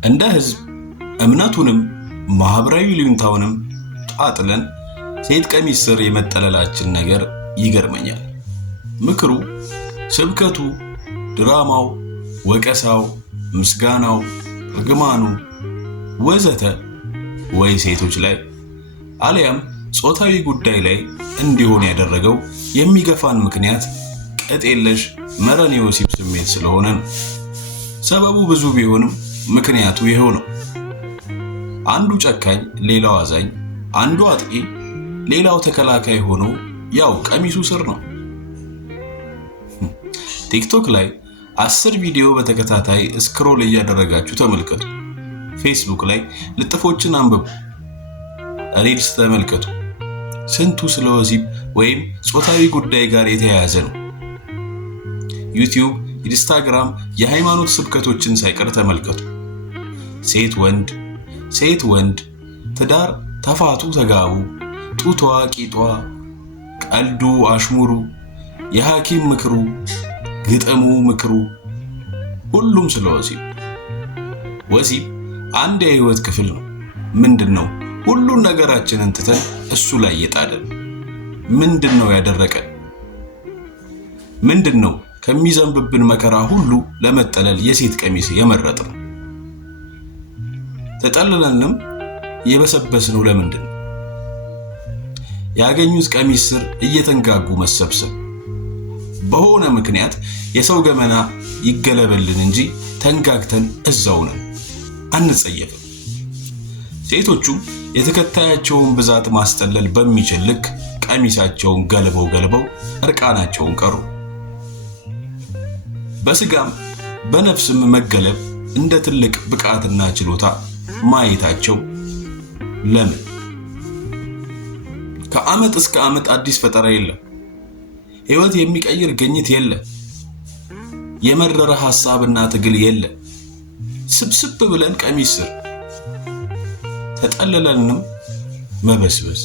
እንደ ህዝብ እምነቱንም ማህበራዊ ልዩንታውንም ጣጥለን ሴት ቀሚስ ስር የመጠለላችን ነገር ይገርመኛል። ምክሩ፣ ስብከቱ፣ ድራማው፣ ወቀሳው፣ ምስጋናው፣ እርግማኑ ወዘተ ወይ ሴቶች ላይ አሊያም ጾታዊ ጉዳይ ላይ እንዲሆን ያደረገው የሚገፋን ምክንያት ቅጥ የለሽ መረን የወሲብ ስሜት ስለሆነ ነው። ሰበቡ ብዙ ቢሆንም ምክንያቱ ይሄው ነው። አንዱ ጨካኝ፣ ሌላው አዛኝ፣ አንዱ አጥቂ፣ ሌላው ተከላካይ ሆኖ ያው ቀሚሱ ስር ነው። ቲክቶክ ላይ 10 ቪዲዮ በተከታታይ ስክሮል እያደረጋችሁ ተመልከቱ። ፌስቡክ ላይ ልጥፎችን አንብቡ፣ ሪልስ ተመልከቱ። ስንቱ ስለ ወሲብ ወይም ጾታዊ ጉዳይ ጋር የተያያዘ ነው። ዩቲዩብ፣ ኢንስታግራም የሃይማኖት ስብከቶችን ሳይቀር ተመልከቱ። ሴት ወንድ፣ ሴት ወንድ፣ ትዳር፣ ተፋቱ፣ ተጋቡ፣ ጡቷ፣ ቂጧ፣ ቀልዱ፣ አሽሙሩ፣ የሐኪም ምክሩ፣ ግጥሙ፣ ምክሩ፣ ሁሉም ስለ ወሲብ። ወሲብ አንድ የህይወት ክፍል ነው። ምንድነው ሁሉን ነገራችንን ትተን እሱ ላይ የጣለን? ምንድነው ያደረቀን? ምንድነው ከሚዘንብብን መከራ ሁሉ ለመጠለል የሴት ቀሚስ የመረጥነው? ተጠልለንም የበሰበስነው ለምንድን ነው? ያገኙት ቀሚስ ስር እየተንጋጉ መሰብሰብ። በሆነ ምክንያት የሰው ገመና ይገለበልን እንጂ ተንጋግተን እዛው ነን፣ አንጸየፍም። ሴቶቹ የተከታያቸውን ብዛት ማስጠለል በሚችል ልክ ቀሚሳቸውን ገልበው እርቃናቸውን ቀሩ። በስጋም በነፍስም መገለብ እንደ ትልቅ ብቃትና ችሎታ ማየታቸው ለምን? ከዓመት እስከ ዓመት አዲስ ፈጠራ የለም። ሕይወት የሚቀይር ግኝት የለም። የመረረ ሐሳብና ትግል የለም። ስብስብ ብለን ቀሚስ ስር ተጠለለንም መበስበስ።